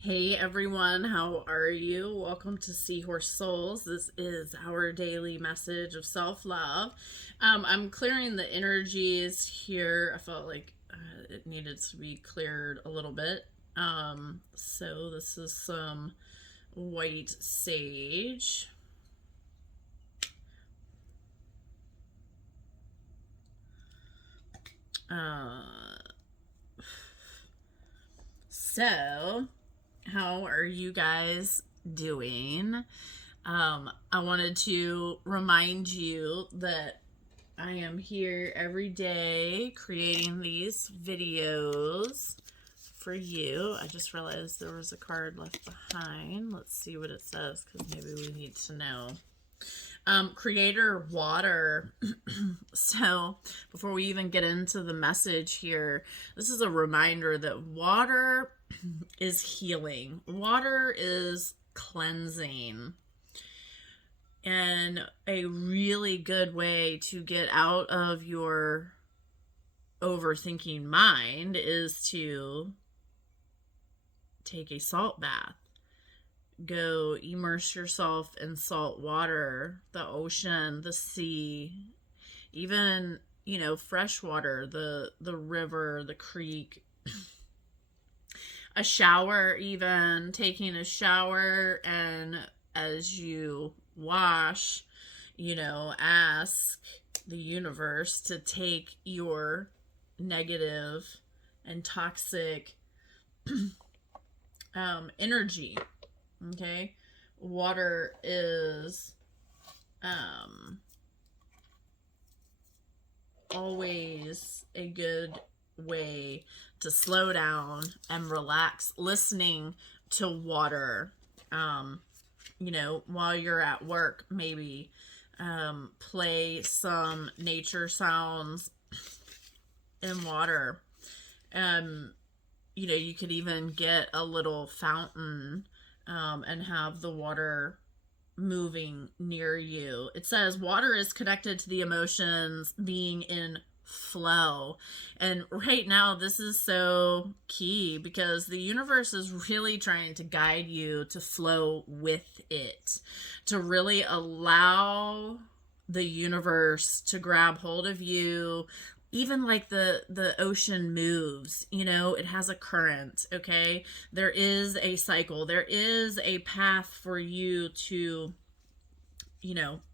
Hey everyone, how are you? Welcome to SeahorseSouls. This is our daily message of self-love. I'm clearing the energies here. I felt like it needed to be cleared a little bit. So this is some white sage. So how are you guys doing? I wanted to remind you that I am here every day creating these videos for you. I just realized there was a card left behind. Let's see what it says because maybe we need to know. Creator water. So before we even get into the message here, this is a reminder that water is healing. Water is cleansing. And a really good way to get out of your overthinking mind is to take a salt bath. Go immerse yourself in salt water, the ocean, the sea, even, fresh water, the river, the creek. A shower, even taking a shower, and as you wash, ask the universe to take your negative and toxic energy. Okay, water is always a good way to slow down and relax. Listening to water, while you're at work, maybe play some nature sounds in water. You could even get a little fountain and have the water moving near you. It says water is connected to the emotions being in flow. And right now, this is so key because the universe is really trying to guide you to flow with it, to really allow the universe to grab hold of you. Even like the ocean moves, it has a current. Okay, there is a cycle, there is a path for you to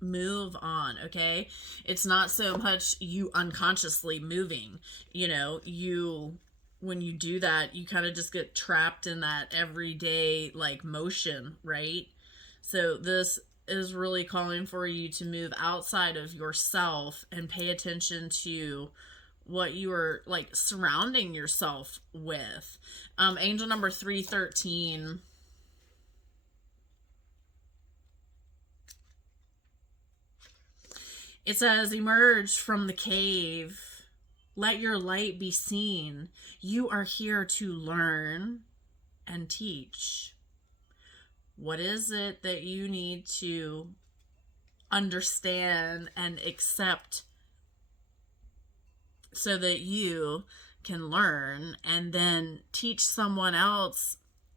move on. Okay, it's not so much you unconsciously moving. When you do that, you kind of just get trapped in that everyday like motion, right? So this is really calling for you to move outside of yourself and pay attention to what you are like surrounding yourself with. Angel number 313. It says, emerge from the cave. Let your light be seen. You are here to learn and teach. What is it that you need to understand and accept so that you can learn and then teach someone else,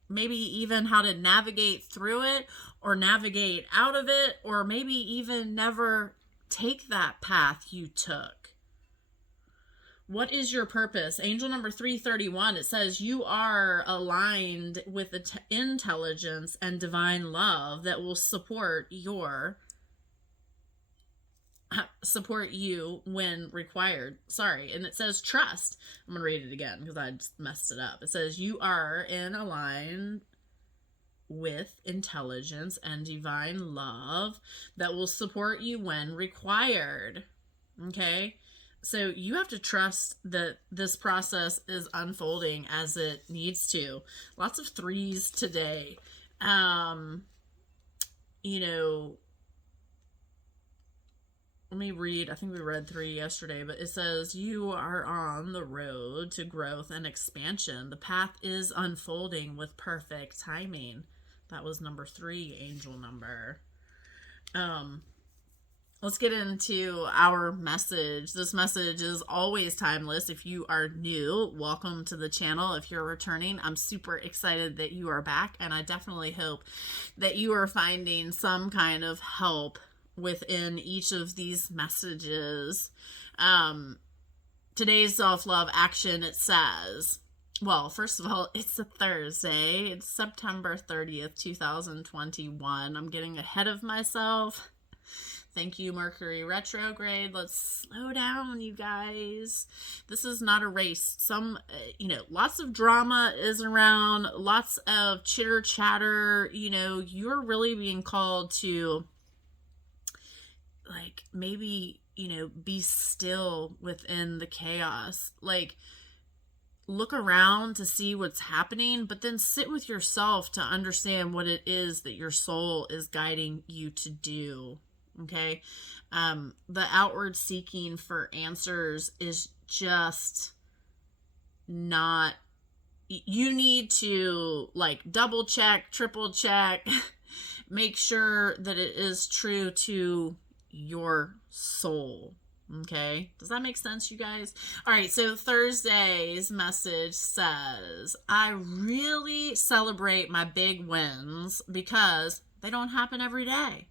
maybe even how to navigate through it or navigate out of it, or maybe even never take that path you took? What is your purpose? Angel number 331, it says you are aligned with intelligence and divine love that will support you when required. Sorry. And it says trust. I'm going to read it again because I just messed it up. It says you are in aligned with intelligence and divine love that will support you when required. Okay? So you have to trust that this process is unfolding as it needs to. Lots of threes today. Let me read. I think we read 3 yesterday, but it says you are on the road to growth and expansion. The path is unfolding with perfect timing. That was number 3 angel number. let's get into our message. This message is always timeless. If you are new, welcome to the channel. If you're returning, I'm super excited that you are back, and I definitely hope that you are finding some kind of help within each of these messages. Today's self-love action, it says, well, first of all, it's a Thursday. It's September 30th, 2021. I'm getting ahead of myself. Thank you, Mercury retrograde. Let's slow down, you guys. This is not a race. Lots of drama is around, lots of chitter chatter. You're really being called to, like, maybe, be still within the chaos. Like, look around to see what's happening, but then sit with yourself to understand what it is that your soul is guiding you to do. Okay. The outward seeking for answers is just not, you need to, like, double check, triple check, make sure that it is true to your soul. Okay, does that make sense, you guys? All right, so Thursday's message says, I really celebrate my big wins because they don't happen every day.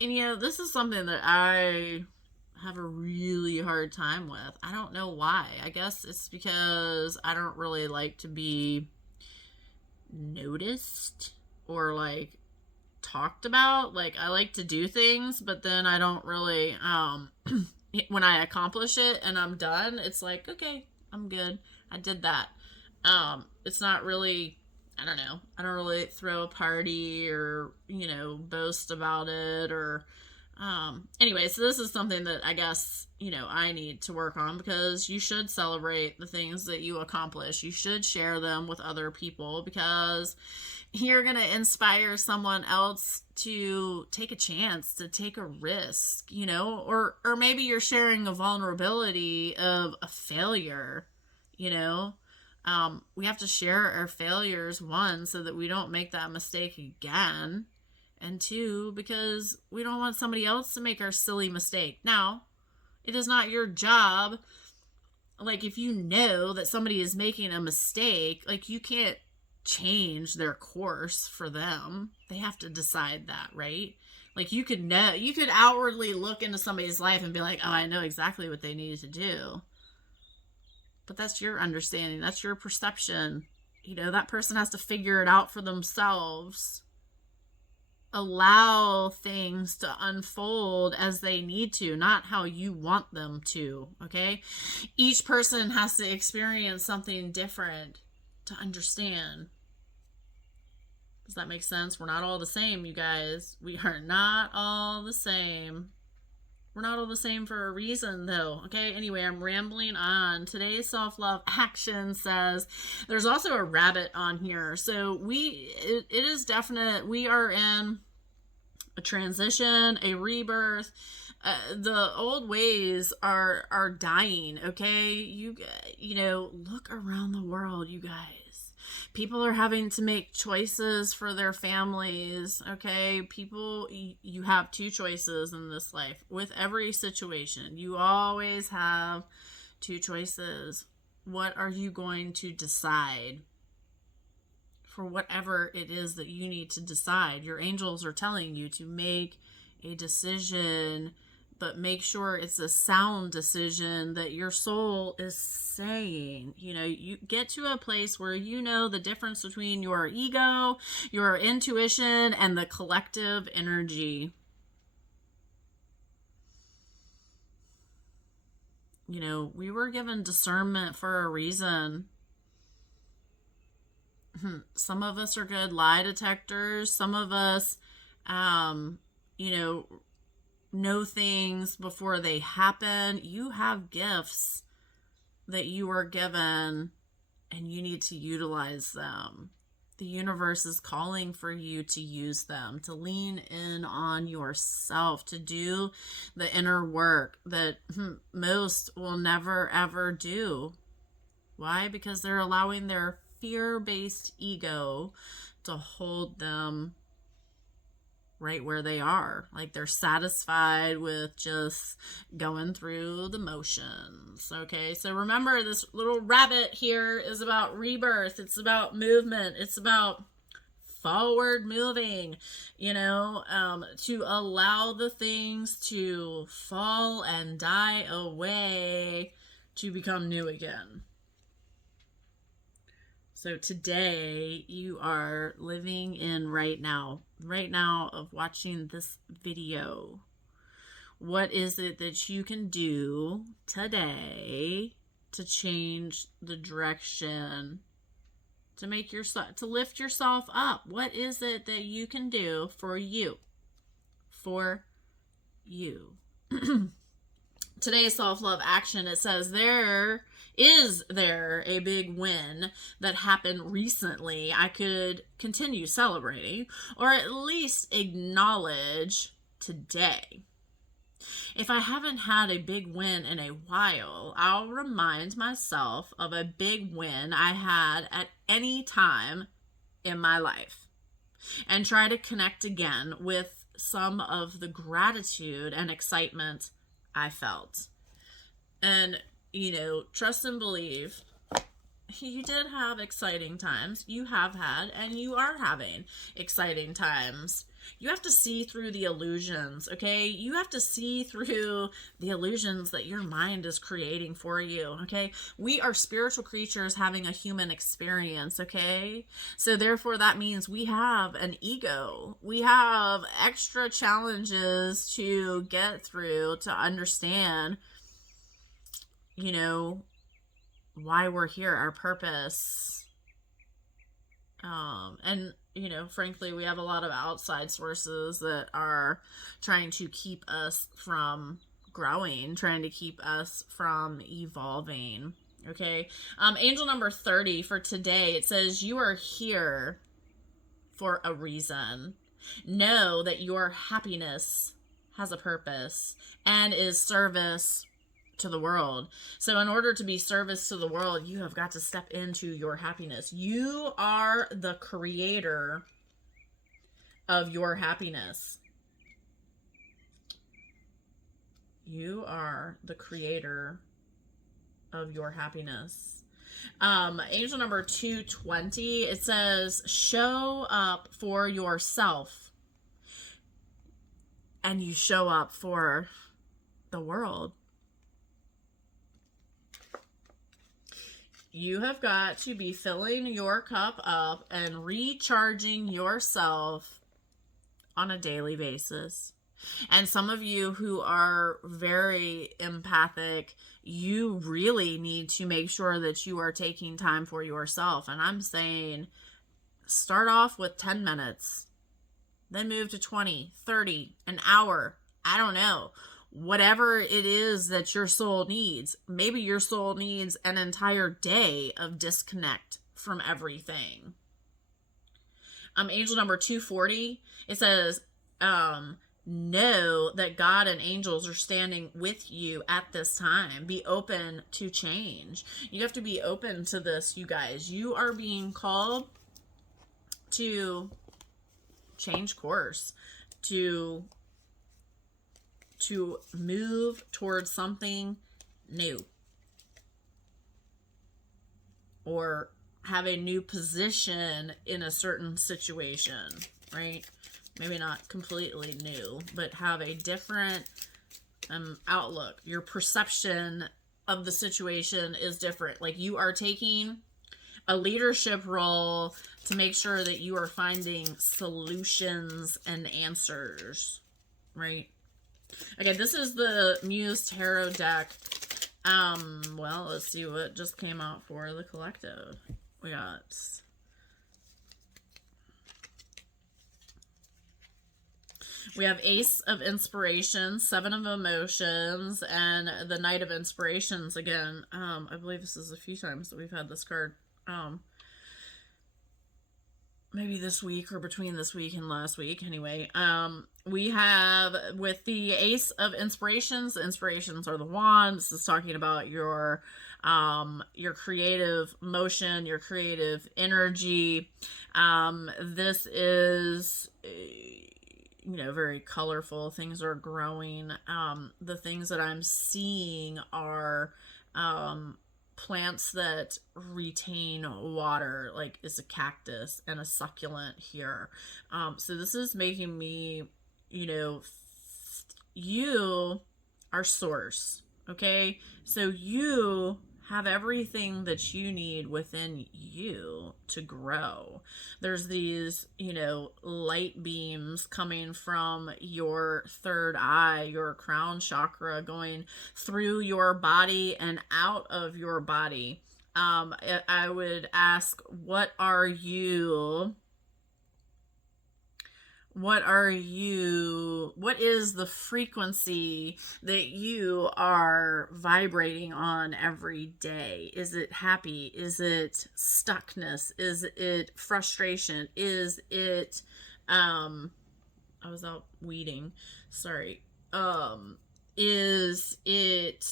And this is something that I have a really hard time with. I don't know why. I guess it's because I don't really like to be noticed or, like, talked about. Like, I like to do things, but then I don't really, when I accomplish it and I'm done, it's like, okay, I'm good. I did that. It's not really, I don't know. I don't really throw a party or, boast about it or, anyway, so this is something that I guess, I need to work on, because you should celebrate the things that you accomplish. You should share them with other people, because you're going to inspire someone else to take a chance, to take a risk, or maybe you're sharing a vulnerability of a failure. We have to share our failures, one, so that we don't make that mistake again, and two, because we don't want somebody else to make our silly mistake. Now, it is not your job, like, if you know that somebody is making a mistake, like, you can't change their course for them. They have to decide that, right? Like, you could outwardly look into somebody's life and be like, oh, I know exactly what they need to do. But that's your understanding. That's your perception. That person has to figure it out for themselves. Allow things to unfold as they need to, not how you want them to, okay? Each person has to experience something different to understand. Does that make sense? We're not all the same, you guys. We are not all the same. We're not all the same for a reason, though. Okay, anyway, I'm rambling on. Today's self-love action says, there's also a rabbit on here. So it is definite. We are in a transition, a rebirth. The old ways are dying. Okay, you look around the world, you guys. People are having to make choices for their families, okay? You have two choices in this life. With every situation, you always have two choices. What are you going to decide? For whatever it is that you need to decide. Your angels are telling you to make a decision, but make sure it's a sound decision that your soul is saying. You get to a place where you know the difference between your ego, your intuition, and the collective energy. We were given discernment for a reason. Some of us are good lie detectors. Some of us, know things before they happen. You have gifts that you are given, and you need to utilize them. The universe is calling for you to use them, to lean in on yourself, to do the inner work that most will never ever do. Why? Because they're allowing their fear-based ego to hold them right where they are. Like they're satisfied with just going through the motions. Okay, so remember, this little rabbit here is about rebirth. It's about movement. It's about forward moving, to allow the things to fall and die away to become new again. So today you are living in right now of watching this video. What is it that you can do today to change the direction, to make yourself, to lift yourself up? What is it that you can do for you? For you. Today's self-love action, it says, is there a big win that happened recently I could continue celebrating, or at least acknowledge today? If I haven't had a big win in a while, I'll remind myself of a big win I had at any time in my life and try to connect again with some of the gratitude and excitement I felt. And, trust and believe, you did have exciting times. You have had, and you are having exciting times. You have to see through the illusions, okay? You have to see through the illusions that your mind is creating for you, okay? We are spiritual creatures having a human experience, okay? So therefore that means we have an ego. We have extra challenges to get through to understand, why we're here, our purpose. And frankly, we have a lot of outside sources that are trying to keep us from growing, trying to keep us from evolving. Okay. Angel number 30 for today, it says, you are here for a reason. Know that your happiness has a purpose and is service to the world. So in order to be service to the world, you have got to step into your happiness. You are the creator of your happiness. You are the creator of your happiness. Angel number 220, it says, show up for yourself and you show up for the world. You have got to be filling your cup up and recharging yourself on a daily basis. And some of you who are very empathic, you really need to make sure that you are taking time for yourself. And I'm saying, start off with 10 minutes, then move to 20, 30, an hour. I don't know. Whatever it is that your soul needs. Maybe your soul needs an entire day of disconnect from everything. Angel number 240, it says, know that God and angels are standing with you at this time. Be open to change. You have to be open to this, you guys. You are being called to change course, to move towards something new, or have a new position in a certain situation, right? Maybe not completely new, but have a different outlook. Your perception of the situation is different. Like, you are taking a leadership role to make sure that you are finding solutions and answers, right? Okay, this is the Muse Tarot deck. Well, let's see what just came out for the collective. We have Ace of Inspiration, Seven of Emotions, and the Knight of Inspirations again. I believe this is a few times that we've had this card. Maybe this week or between this week and last week. Anyway, we have with the Ace of Inspirations, the inspirations are the wands. This is talking about your creative motion, your creative energy. This is very colorful. Things are growing. The things that I'm seeing are plants that retain water, like is a cactus and a succulent here. So this is making me, you are source. Okay, so you have everything that you need within you to grow. There's these, light beams coming from your third eye, your crown chakra, going through your body and out of your body. I would ask, what is the frequency that you are vibrating on every day? Is it happy? Is it stuckness? Is it frustration? Is it I was out weeding, sorry. Is it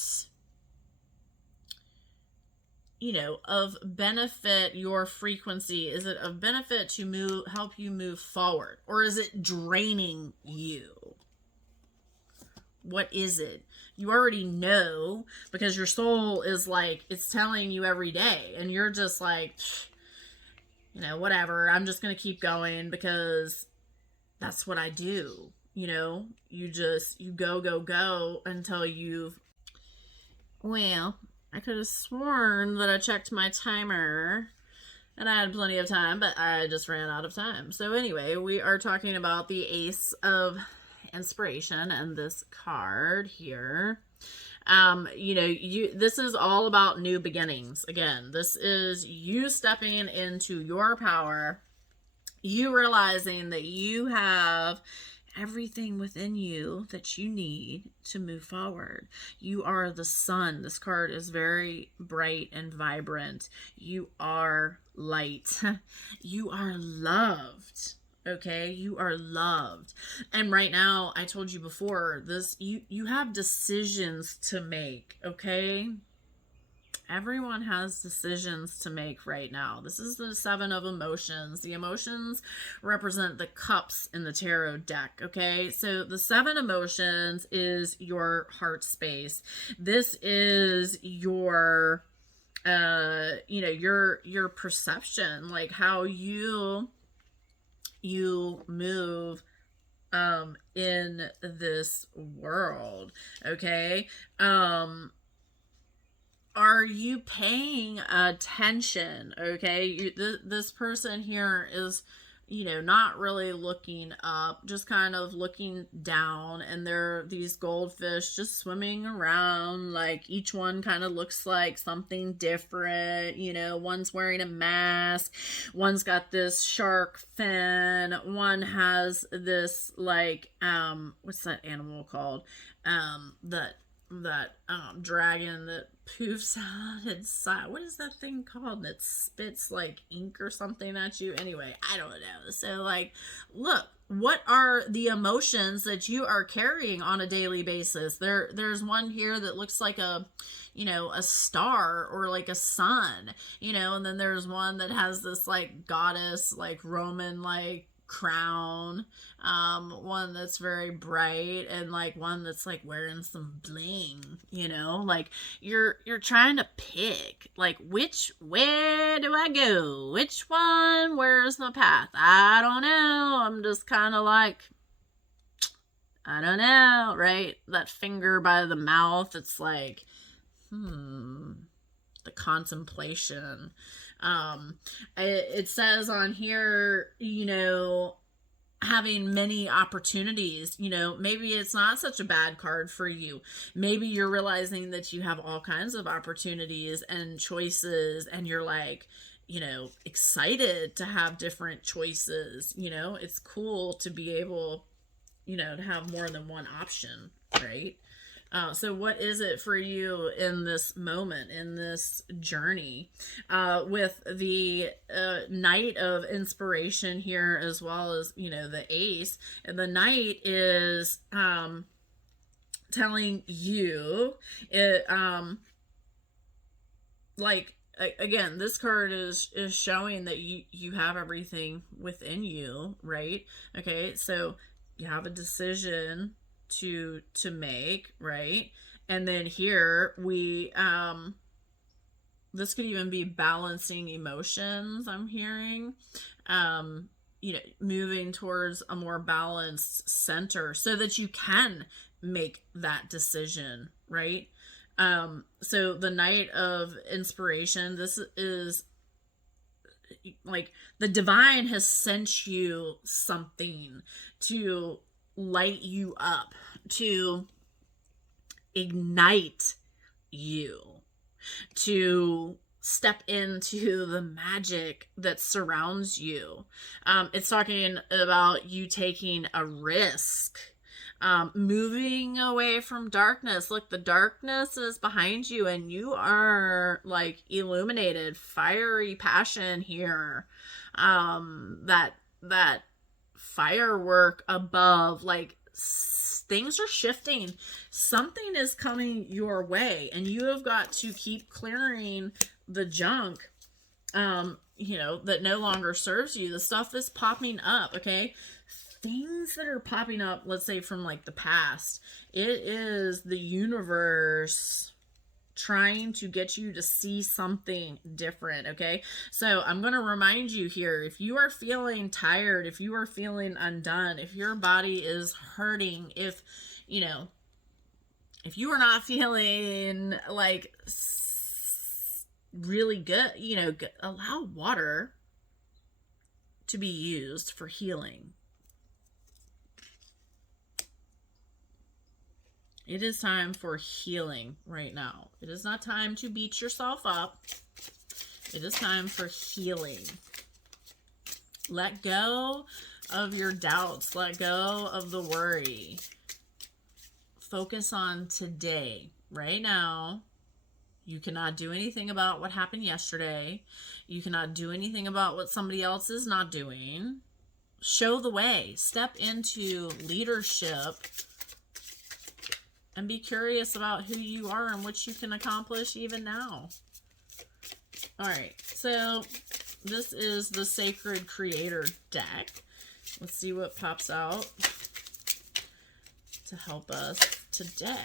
of benefit? Your frequency, is it of benefit to help you move forward, or is it draining you? What is it? You already know, because your soul is like, it's telling you every day, and you're just like, whatever, I'm just gonna keep going because that's what I do. You go until I could have sworn that I checked my timer and I had plenty of time, but I just ran out of time. So anyway, we are talking about the Ace of Inspiration and this card here. This is all about new beginnings. Again, this is you stepping into your power, you realizing that you have everything within you that you need to move forward. You are the sun. This card is very bright and vibrant. You are light. You are loved. Okay, you are loved. And right now, I told you before, you have decisions to make. Okay, everyone has decisions to make right now. This is the Seven of Emotions. The emotions represent the cups in the tarot deck, okay? So the Seven Emotions is your heart space. This is your your perception, like how you move in this world, okay? Are you paying attention? Okay, this person here is, not really looking up, just kind of looking down, and there are these goldfish just swimming around. Like each one kind of looks like something different. One's wearing a mask, one's got this shark fin, one has this like what's that animal called? That dragon that poofs out inside. What is that thing called that spits like ink or something at you? Anyway, I don't know. So like, look, what are the emotions that you are carrying on a daily basis? There's one here that looks like a star or like a sun, and then there's one that has this like goddess, like Roman, like crown, one that's very bright, and like one that's like wearing some bling, like you're trying to pick like where do I go, which one, where's my path? I don't know. I'm just kind of like, I don't know, right? That finger by the mouth, it's like the contemplation. It says on here, having many opportunities. Maybe it's not such a bad card for you. Maybe you're realizing that you have all kinds of opportunities and choices, and you're like, excited to have different choices. It's cool to be able, to have more than one option, right? So what is it for you in this moment, in this journey, with the Knight of Inspiration here, as well as, the Ace? And the Knight is telling you, again, this card is showing that you have everything within you, right? Okay, so You have a decision to make, right? And then here we this could even be balancing emotions, I'm hearing. You know, moving towards a more balanced center so that you can make that decision, right? So the night of inspiration, this is like the divine has sent you something to light you up, to ignite you, to step into the magic that surrounds you. It's talking about you taking a risk, moving away from darkness. Look, the darkness is behind you and you are like illuminated, fiery passion here. That firework above, like things are shifting. Something is coming your way and you have got to keep clearing the junk, you know, that no longer serves you. The stuff that's popping up, okay? Things that are popping up, let's say from like the past. It is the universe trying to get you to see something different, okay? So I'm going to remind you here, if you are feeling tired, if you are feeling undone, if your body is hurting, if, you know, if you are not feeling like really good, you know, allow water to be used for healing. It is time for healing right now. It is not time to beat yourself up. It is time for healing. Let go of your doubts. Let go of the worry. Focus on today, right now. You cannot do anything about what happened yesterday. You cannot do anything about what somebody else is not doing. Show the way. Step into leadership and be curious about who you are and what you can accomplish even now. All right, so this is the Sacred Creator deck. Let's see what pops out to help us today.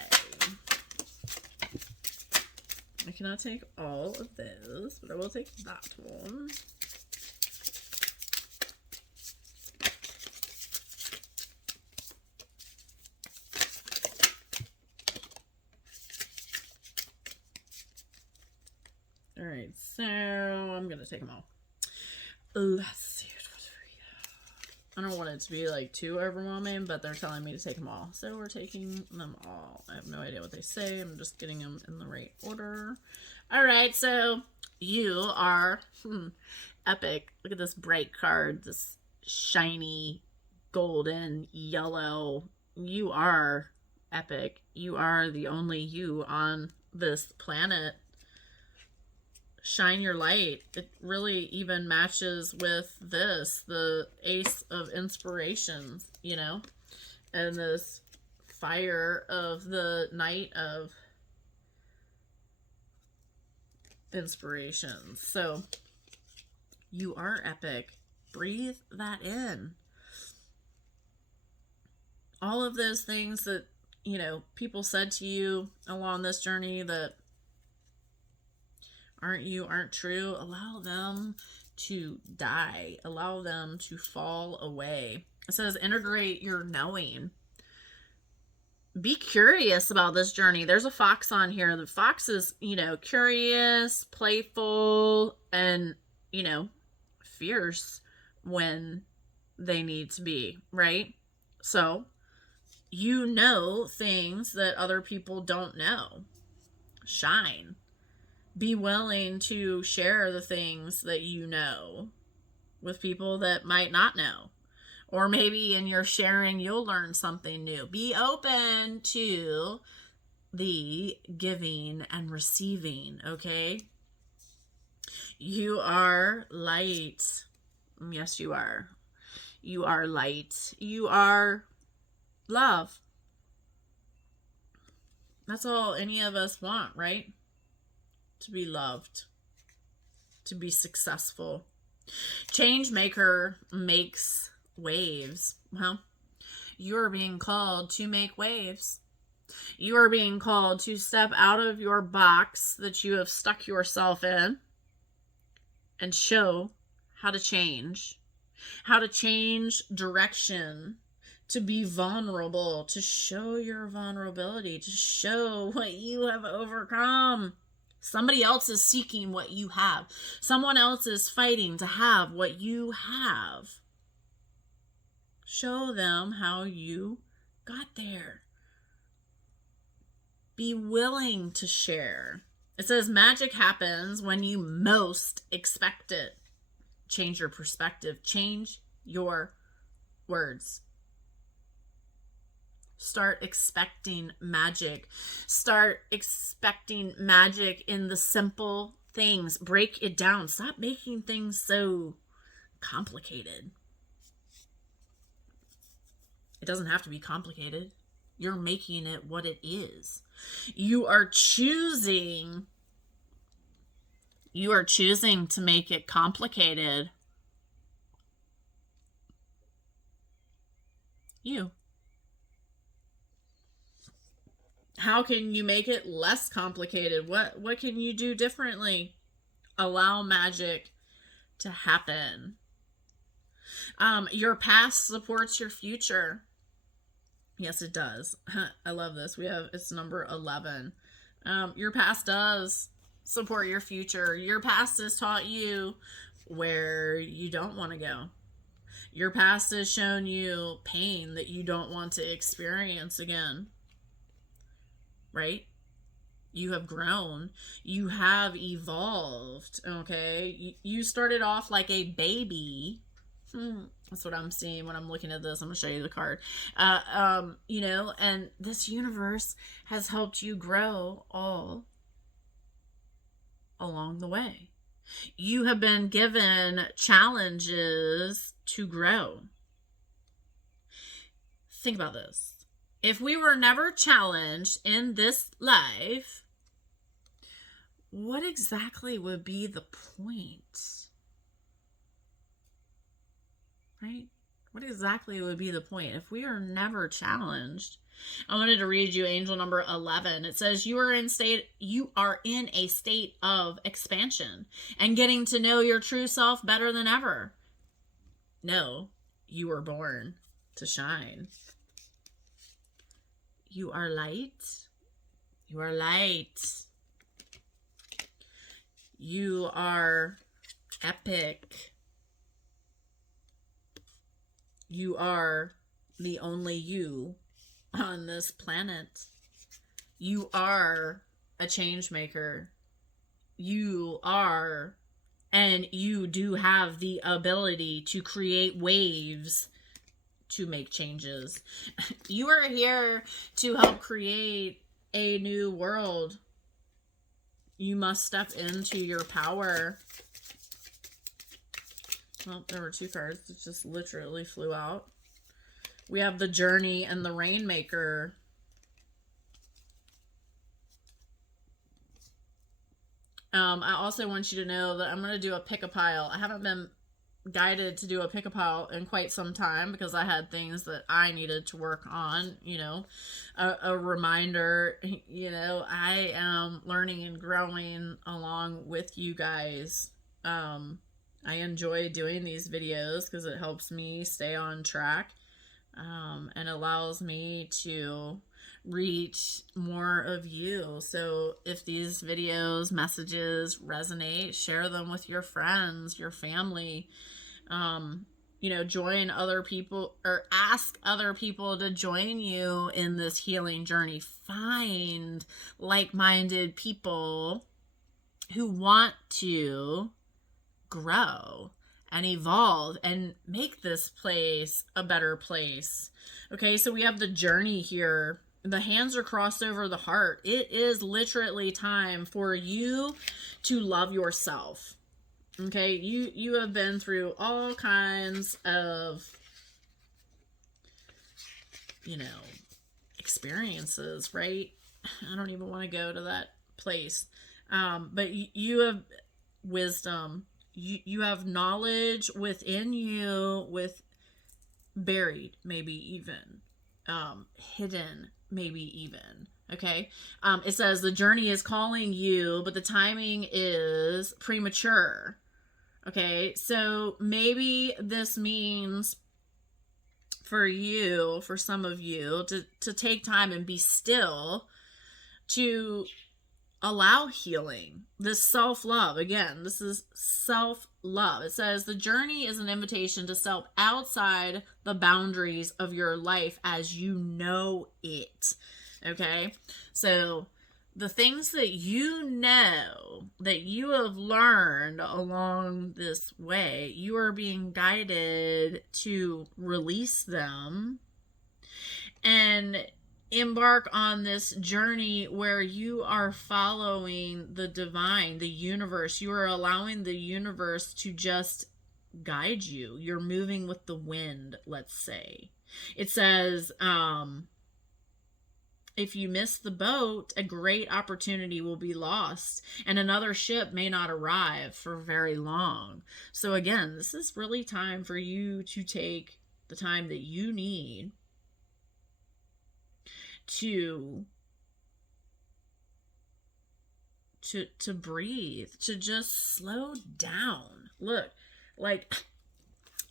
I cannot take all of this, but I will take that one. All right, so I'm going to take them all. Let's see. I don't want it to be like too overwhelming, but they're telling me to take them all. So we're taking them all. I have no idea what they say. I'm just getting them in the right order. All right, so you are epic. Look at this bright card, this shiny golden yellow. You are epic. You are the only you on this planet. Shine your light. It really even matches with this, the Ace of Inspirations, you know, and this fire of the Knight of Inspirations. So you are epic. Breathe that in. All of those things that, you know, people said to you along this journey that aren't true, allow them to die. Allow them to fall away. It says integrate your knowing. Be curious about this journey. There's a fox on here. The fox is, you know, curious, playful, and, you know, fierce when they need to be, right? So you know things that other people don't know. Shine. Be willing to share the things that you know with people that might not know. Or maybe in your sharing, you'll learn something new. Be open to the giving and receiving, okay? You are light. Yes, you are. You are light. You are love. That's all any of us want, right? To be loved, to be successful. Change maker makes waves. Well, You are being called to make waves. You are being called to step out of your box that you have stuck yourself in and show how to change direction, to be vulnerable, to show your vulnerability, to show what you have overcome. Somebody else is seeking what you have. Someone else is fighting to have what you have. Show them how you got there. Be willing to share. It says magic happens when you most expect it. Change your perspective. Change your words. Start expecting magic. Start expecting magic in the simple things. Break it down. Stop making things so complicated. It doesn't have to be complicated. You're making it what it is. You are choosing to make it complicated. How can you make it less complicated? What can you do differently? Allow magic to happen. Your past supports your future. Yes, it does. I love this. It's number 11. Your past does support your future. Your past has taught you where you don't want to go. Your past has shown you pain that you don't want to experience again. Right? You have grown. You have evolved. Okay? You started off like a baby. That's what I'm seeing when I'm looking at this. I'm going to show you the card. And this universe has helped you grow all along the way. You have been given challenges to grow. Think about this. If we were never challenged in this life, what exactly would be the point? Right? What exactly would be the point if we are never challenged? I wanted to read you angel number 11. It says you are in a state of expansion and getting to know your true self better than ever. No, you were born to shine. You are light. You are light. You are epic. You are the only you on this planet. You are a change maker. You are, and you do have the ability to create waves to make changes. You are here to help create a new world. You must step into your power. Well, there were two cards that just literally flew out. We have the Journey and the Rainmaker. I also want you to know that I'm going to do a pick-a-pile. I haven't been guided to do a pick-a-pile in quite some time because I had things that I needed to work on, a reminder, I am learning and growing along with you guys. I enjoy doing these videos because it helps me stay on track, and allows me to reach more of you. So if these videos, messages resonate, share them with your friends, your family, join other people or ask other people to join you in this healing journey. Find like-minded people who want to grow and evolve and make this place a better place. Okay, so we have the Journey here. The hands are crossed over the heart. It is literally time for you to love yourself. Okay, you have been through all kinds of, experiences, right? I don't even want to go to that place. But you have wisdom. You have knowledge within you, with buried, maybe even hidden, maybe even. Okay. It says the journey is calling you, but the timing is premature. Okay. So maybe this means for you, for some of you, to take time and be still, to allow healing, this self-love. Again, this is self-love. It says the journey is an invitation to step outside the boundaries of your life as you know it. Okay, so the things that you know, that you have learned along this way, you are being guided to release them and embark on this journey where you are following the divine, the universe. You are allowing the universe to just guide you. You're moving with the wind, let's say. It says, if you miss the boat, a great opportunity will be lost, and another ship may not arrive for very long. So again, this is really time for you to take the time that you need to breathe, to just slow down. Look, like,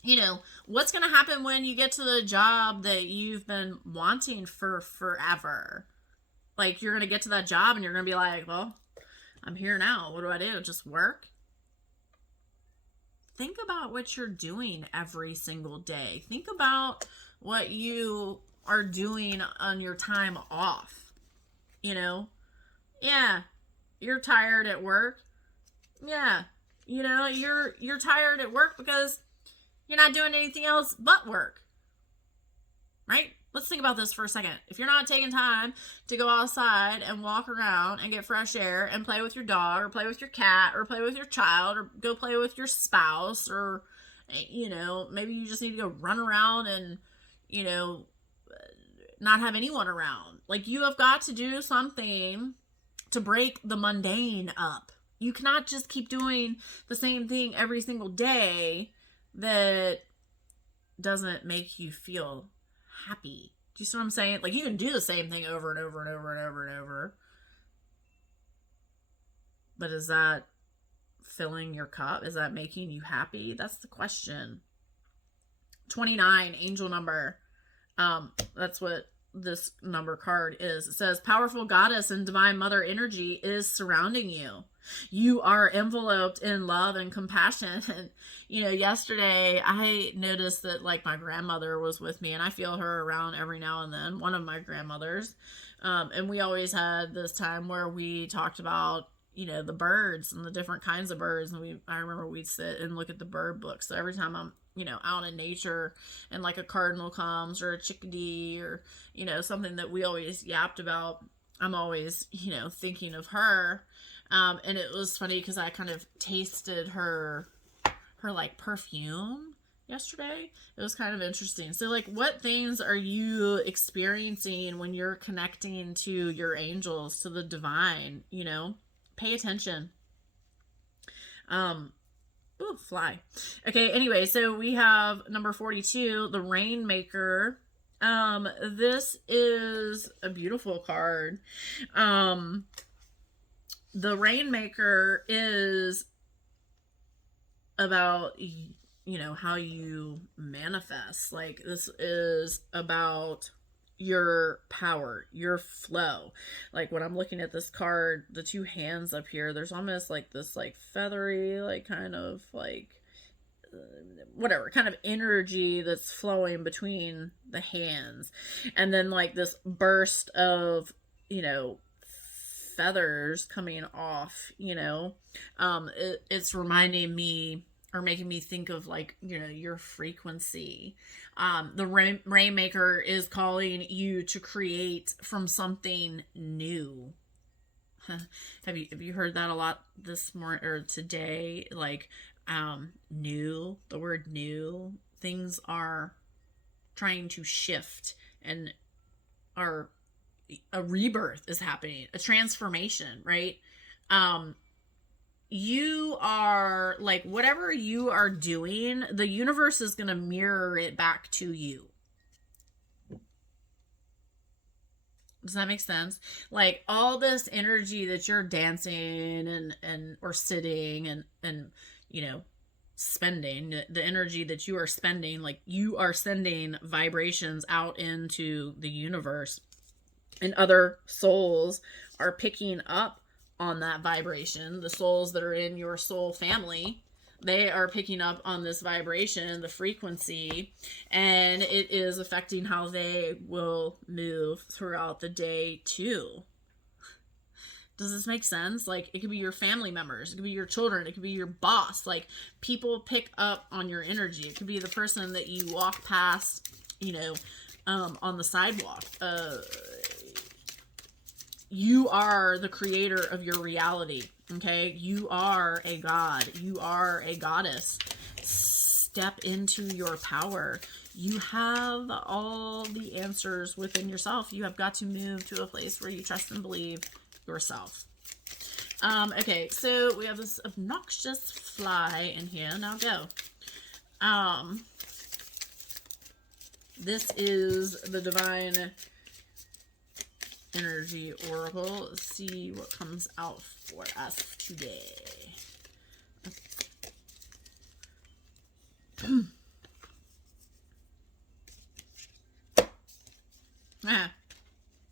you know, what's going to happen when you get to the job that you've been wanting for forever? Like, you're going to get to that job and you're going to be like, well, I'm here now. What do I do? Just work? Think about what you're doing every single day. Think about what you are doing on your time off. You know? Yeah. You're tired at work. Yeah. You know, you're tired at work because you're not doing anything else but work. Right? Let's think about this for a second. If you're not taking time to go outside and walk around and get fresh air and play with your dog or play with your cat or play with your child or go play with your spouse, or, you know, maybe you just need to go run around and, you know, not have anyone around. Like, you have got to do something to break the mundane up. You cannot just keep doing the same thing every single day that doesn't make you feel happy. Do you see what I'm saying? Like, you can do the same thing over and over and over and over and over, but is that filling your cup? Is that making you happy? That's the question. 29, angel number. That's what this number card is. It says powerful goddess and divine mother energy is surrounding you. You are enveloped in love and compassion. And, you know, yesterday I noticed that, like, my grandmother was with me, and I feel her around every now and then, one of my grandmothers. And we always had this time where we talked about, you know, the birds and the different kinds of birds. And I remember we'd sit and look at the bird books. So every time I'm, you know, out in nature and like a cardinal comes or a chickadee or, you know, something that we always yapped about, I'm always, you know, thinking of her. And it was funny because I kind of tasted her like perfume yesterday. It was kind of interesting. So, like, what things are you experiencing when you're connecting to your angels, to the divine? You know, pay attention. Ooh, fly. Okay, anyway, so we have number 42, the Rainmaker. This is a beautiful card. The Rainmaker is about, you know, how you manifest. Like, this is about your power, your flow. Like, when I'm looking at this card, the two hands up here, there's almost like this, like, feathery, like, kind of like whatever kind of energy that's flowing between the hands, and then like this burst of, you know, feathers coming off, you know. It's reminding me, or making me think of, like, you know, your frequency. The Rainmaker is calling you to create from something new. Have you heard that a lot this morning or today? Like, new, the word new. Things are trying to shift, and a rebirth is happening, a transformation, right? you are like, whatever you are doing, the universe is going to mirror it back to you. Does that make sense? Like all this energy that you're dancing and or sitting and you know, spending, the energy that you are spending, like you are sending vibrations out into the universe, and other souls are picking up on that vibration. The souls that are in your soul family, they are picking up on this vibration, the frequency, and it is affecting how they will move throughout the day too. Does this make sense? Like, it could be your family members, it could be your children, it could be your boss. Like, people pick up on your energy. It could be the person that you walk past, you know, on the sidewalk. You are the creator of your reality, okay? You are a god. You are a goddess. Step into your power. You have all the answers within yourself. You have got to move to a place where you trust and believe yourself. Okay, so we have this obnoxious fly in here. Now go. This is the Divine Energy Oracle. Let's see what comes out for us today.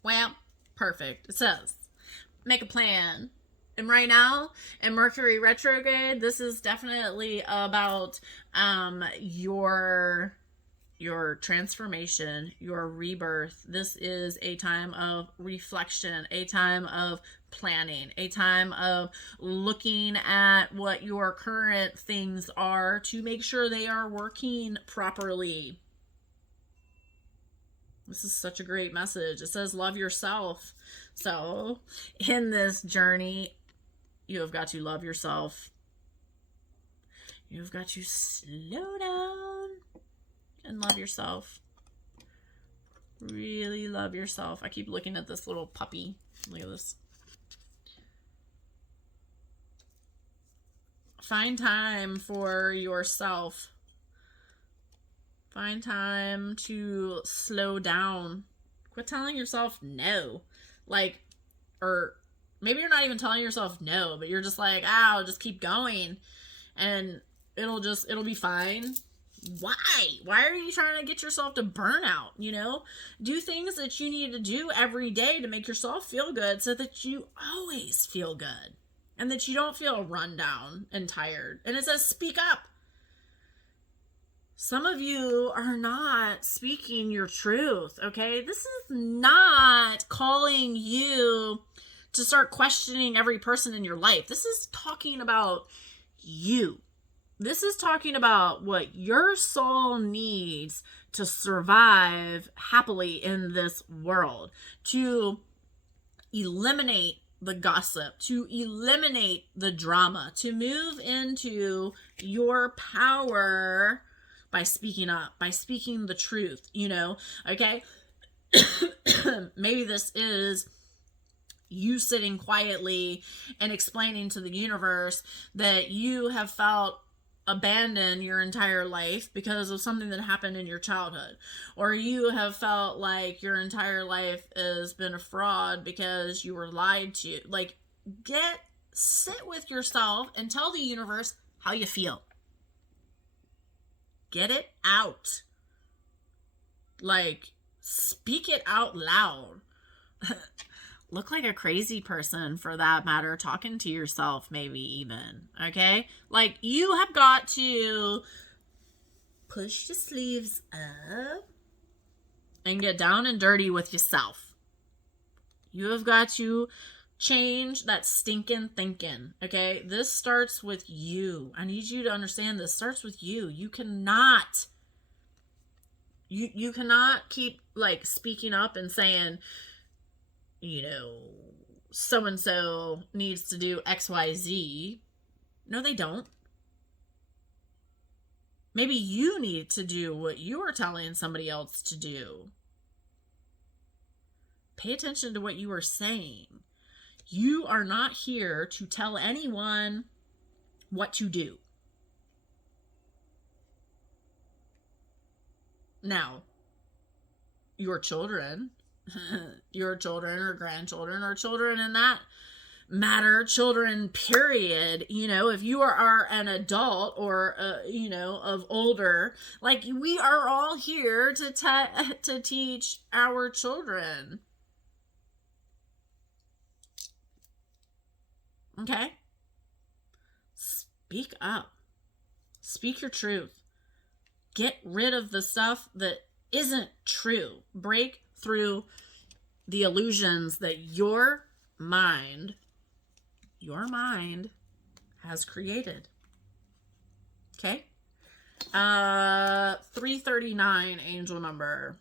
Well, perfect. It says, make a plan. And right now, in Mercury retrograde, this is definitely about your transformation, your rebirth. This is a time of reflection, a time of planning, a time of looking at what your current things are to make sure they are working properly. This is such a great message. It says, love yourself. So, in this journey, you have got to love yourself. You've got to slow down and love yourself. Really love yourself. I keep looking at this little puppy. Look at this. Find time for yourself. Find time to slow down. Quit telling yourself no. Like, or maybe you're not even telling yourself no, but you're just like, I'll just keep going and it'll be fine. Why are you trying to get yourself to burnout? You know, do things that you need to do every day to make yourself feel good so that you always feel good and that you don't feel run down and tired. And it says, speak up. Some of you are not speaking your truth, okay? This is not calling you to start questioning every person in your life. This is talking about you. This is talking about what your soul needs to survive happily in this world, to eliminate the gossip, to eliminate the drama, to move into your power by speaking up, by speaking the truth, you know, okay? Maybe this is you sitting quietly and explaining to the universe that you have felt abandoned your entire life because of something that happened in your childhood, or you have felt like your entire life has been a fraud because you were lied to. Like, sit with yourself and tell the universe how you feel. Get it out. Like, speak it out loud. Look like a crazy person, for that matter, talking to yourself, maybe even, okay? Like, you have got to push the sleeves up and get down and dirty with yourself. You have got to change that stinking thinking, okay? This starts with you. I need you to understand this starts with you. You cannot keep, like, speaking up and saying, you know, so-and-so needs to do XYZ. No, they don't. Maybe you need to do what you are telling somebody else to do. Pay attention to what you are saying. You are not here to tell anyone what to do. Now, your children, your children or grandchildren or children in that matter, children, period, you know, if you are an adult or, you know, of older, like, we are all here to teach our children. Okay? Speak up. Speak your truth. Get rid of the stuff that isn't true. Break through the illusions that your mind has created. Okay? 339, angel number.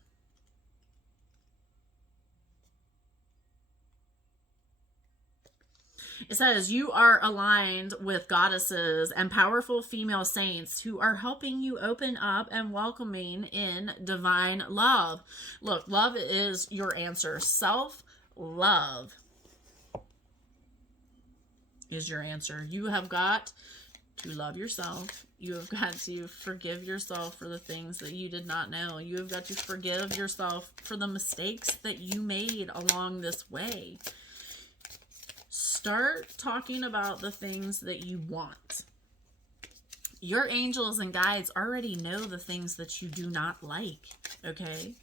It says, you are aligned with goddesses and powerful female saints who are helping you open up and welcoming in divine love. Look, love is your answer. Self-love is your answer. You have got to love yourself. You have got to forgive yourself for the things that you did not know. You have got to forgive yourself for the mistakes that you made along this way. Start talking about the things that you want. Your angels and guides already know the things that you do not like, okay?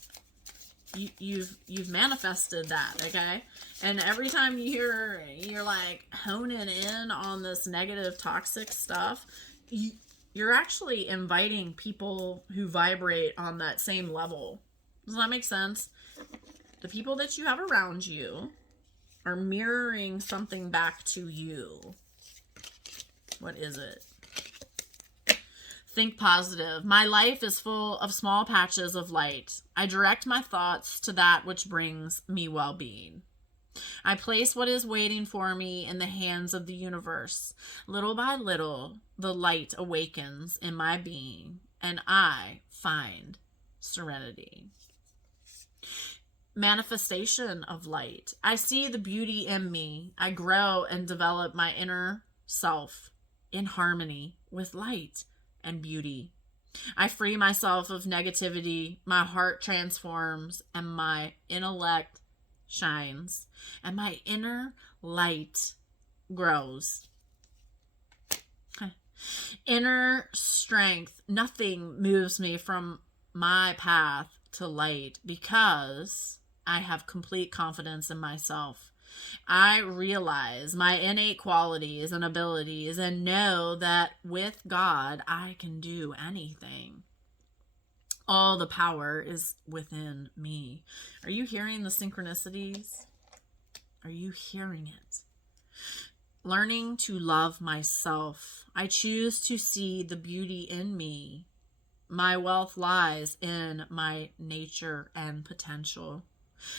You've manifested that, okay? And every time you're like honing in on this negative, toxic stuff, you're actually inviting people who vibrate on that same level. Does that make sense? The people that you have around you are mirroring something back to you. What is it? Think positive. My life is full of small patches of light. I direct my thoughts to that which brings me well-being. I place what is waiting for me in the hands of the universe. Little by little, the light awakens in my being, and I find serenity. Manifestation of light. I see the beauty in me. I grow and develop my inner self in harmony with light and beauty. I free myself of negativity. My heart transforms and my intellect shines and my inner light grows. Inner strength. Nothing moves me from my path to light because I have complete confidence in myself. I realize my innate qualities and abilities and know that with God, I can do anything. All the power is within me. Are you hearing the synchronicities? Are you hearing it? Learning to love myself. I choose to see the beauty in me. My wealth lies in my nature and potential.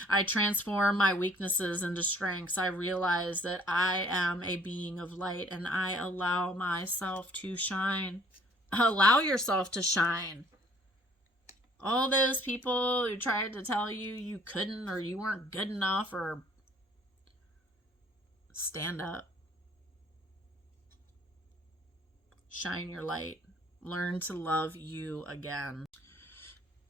I transform my weaknesses into strengths. I realize that I am a being of light and I allow myself to shine. Allow yourself to shine. All those people who tried to tell you you couldn't or you weren't good enough, or stand up. Shine your light. Learn to love you again.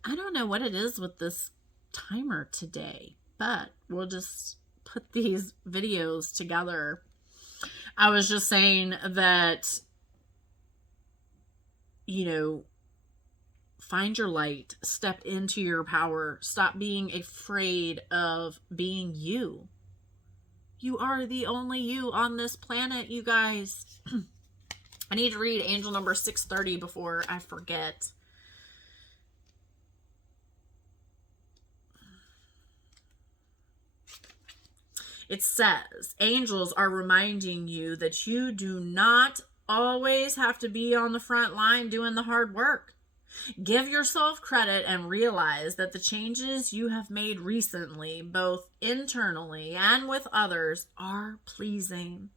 I don't know what it is with this timer today, but we'll just put these videos together. I was just saying that, you know, find your light, step into your power, stop being afraid of being you. You are the only you on this planet, you guys. I need to read angel number 630 before I forget. It says, angels are reminding you that you do not always have to be on the front line doing the hard work. Give yourself credit and realize that the changes you have made recently, both internally and with others, are pleasing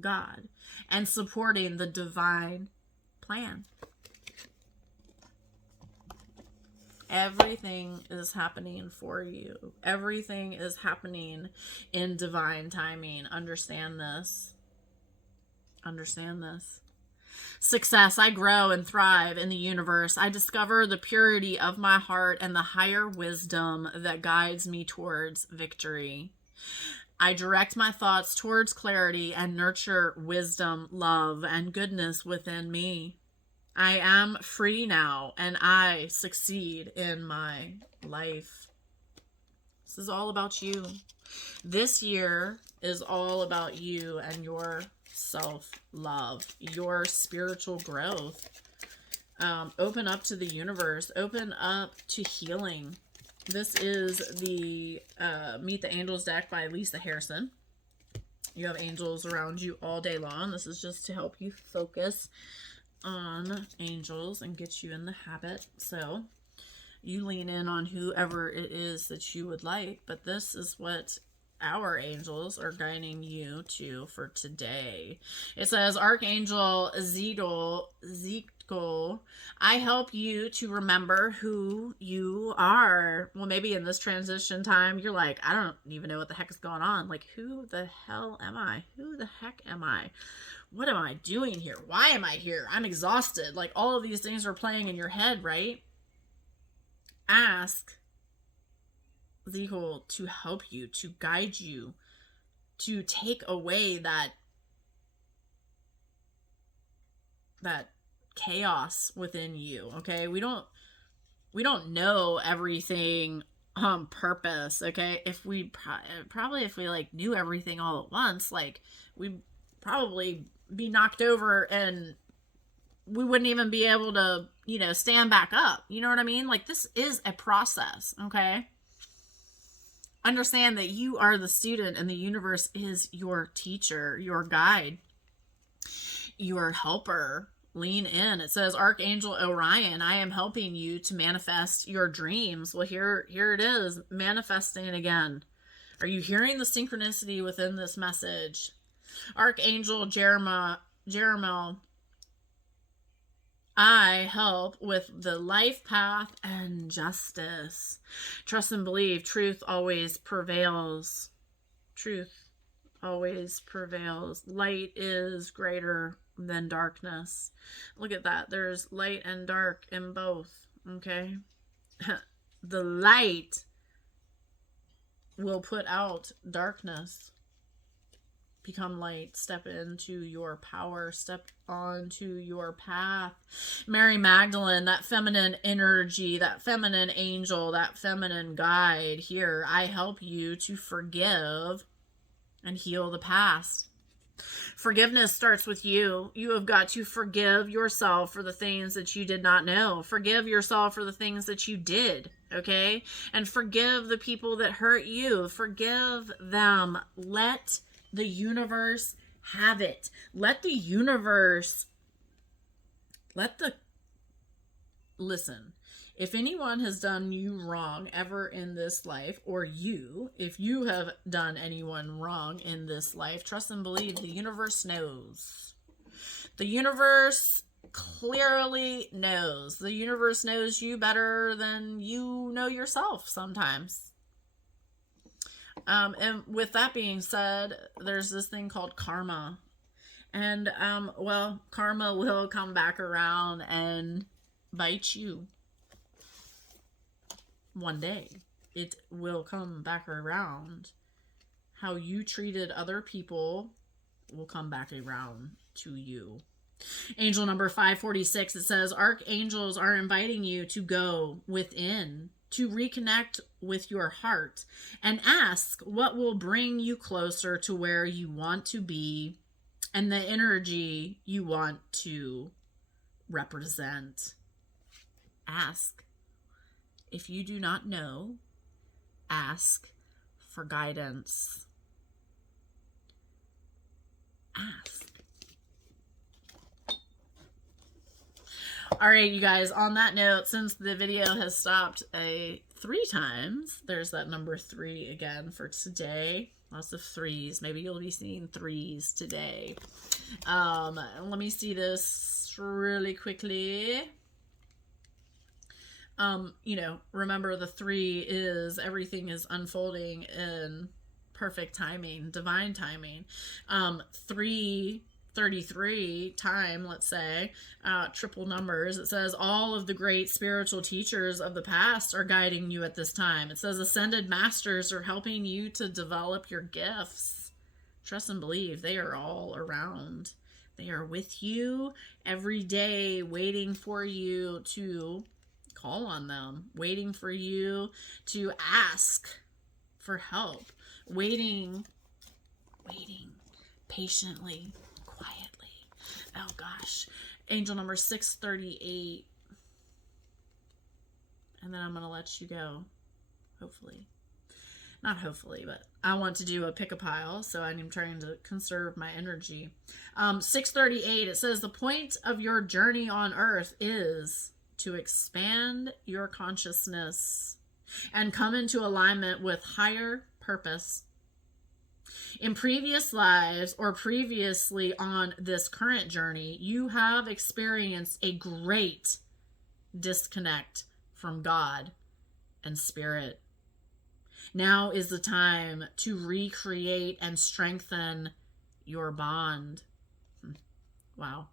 God and supporting the divine plan. Everything is happening for you. Everything is happening in divine timing. Understand this. Understand this. success. I grow and thrive in the universe. I discover the purity of my heart and the higher wisdom that guides me towards victory. I direct my thoughts towards clarity and nurture wisdom, love, and goodness within me. I am free now, and I succeed in my life. This is all about you. This year is all about you and your self-love, your spiritual growth. Open up to the universe. Open up to healing. This is the Meet the Angels deck by Lisa Harrison. You have angels around you all day long. This is just to help you focus on angels and get you in the habit. So you lean in on whoever it is that you would like, but this is what our angels are guiding you to for today. It says, Archangel Zedel, I help you to remember who you are. Well, maybe in this transition time, you're like, I don't even know what the heck is going on. Like, who the hell am I? Who the heck am I? What am I doing here? Why am I here? I'm exhausted. Like, all of these things are playing in your head, right? Ask Zehul to help you, to guide you, to take away that chaos within you. Okay, we don't know everything on purpose. Okay, if we probably if we like knew everything all at once, like we'd probably be knocked over and we wouldn't even be able to, you know, stand back up. You know what I mean? Like, this is a process. Okay, understand that you are the student and the universe is your teacher, your guide, your helper. Lean in. It says, Archangel Orion, I am helping you to manifest your dreams. Well, here it is, manifesting again. Are you hearing the synchronicity within this message? Archangel Jeremiel, I help with the life path and justice. Trust and believe. Truth always prevails. Truth always prevails. Light is greater than darkness. Look at that. There's light and dark in both. Okay. The light will put out darkness. Become light. Step into your power. Step onto your path. Mary Magdalene, that feminine energy, that feminine angel, that feminine guide. Here, I help you to forgive and heal the past. Forgiveness starts with you. You have got to forgive yourself for the things that you did not know. Forgive yourself for the things that you did, okay? And forgive the people that hurt you. Forgive them. Let the universe have it. Let the universe, listen. If anyone has done you wrong ever in this life, or if you have done anyone wrong in this life, trust and believe the universe knows. The universe clearly knows. The universe knows you better than you know yourself sometimes. And with that being said, there's this thing called karma. And, well, karma will come back around and bite you. One day it will come back around. How you treated other people will come back around to you. Angel number 546, it says, Archangels are inviting you to go within, to reconnect with your heart and ask what will bring you closer to where you want to be and the energy you want to represent. Ask. If you do not know, ask for guidance. Ask. All right, you guys, on that note, since the video has stopped 3 times, there's that number 3 again for today. Lots of 3s. Maybe you'll be seeing 3s today. Let me see this really quickly. You know, remember the 3 is everything is unfolding in perfect timing, divine timing. 3 33 time, let's say, triple numbers. It says all of the great spiritual teachers of the past are guiding you at this time. It says ascended masters are helping you to develop your gifts. Trust and believe they are all around. They are with you every day, waiting for you to call on them, waiting for you to ask for help, waiting patiently, quietly. Oh gosh. Angel number 638. And then I'm going to let you go. Hopefully. Not hopefully, but I want to do a pick a pile, so I'm trying to conserve my energy. 638, it says the point of your journey on earth is to expand your consciousness and come into alignment with higher purpose. In previous lives or previously on this current journey, you have experienced a great disconnect from God and Spirit. Now is the time to recreate and strengthen your bond. Wow.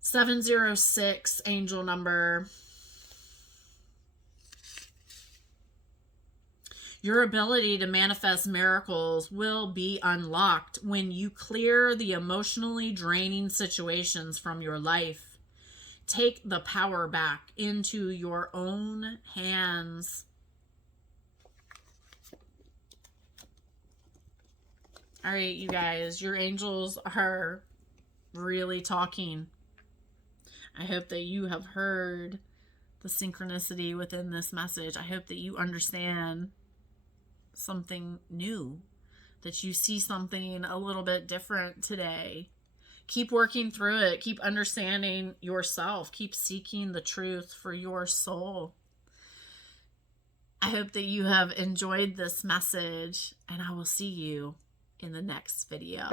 706, angel number. Your ability to manifest miracles will be unlocked when you clear the emotionally draining situations from your life. Take the power back into your own hands. All right, you guys, your angels are really talking. I hope that you have heard the synchronicity within this message. I hope that you understand something new, that you see something a little bit different today. Keep working through it. Keep understanding yourself. Keep seeking the truth for your soul. I hope that you have enjoyed this message, and I will see you in the next video.